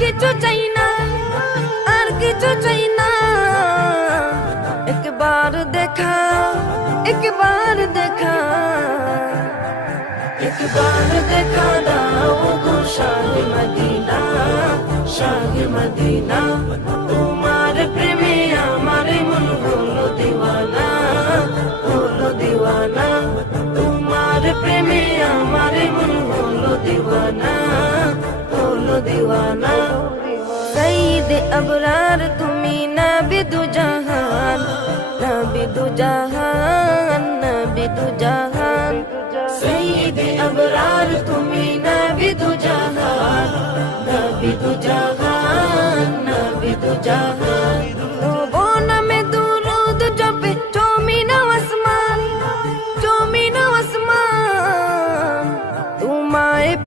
কিছু চাই না, আর কিছু চাই না। একবার দেখা, একবার দেখা, একবার দেখা দাও গো শাহে মদিনা, শাহে মদিনা। তোমার প্রেমে আমার মন হলো দিওয়ানা, হলো দিওয়ানা। তোমার প্রেমে আমার মন হলো দিওয়ানা, হলো দিওয়ানা। সঈদে আবরার তুমি নবী দু জাহান, নবী দু জাহান, নবী দু জাহান। সঈদে আবরার তুমি নবী দু জাহান, নবী দু জাহান, নবী দু জাহান।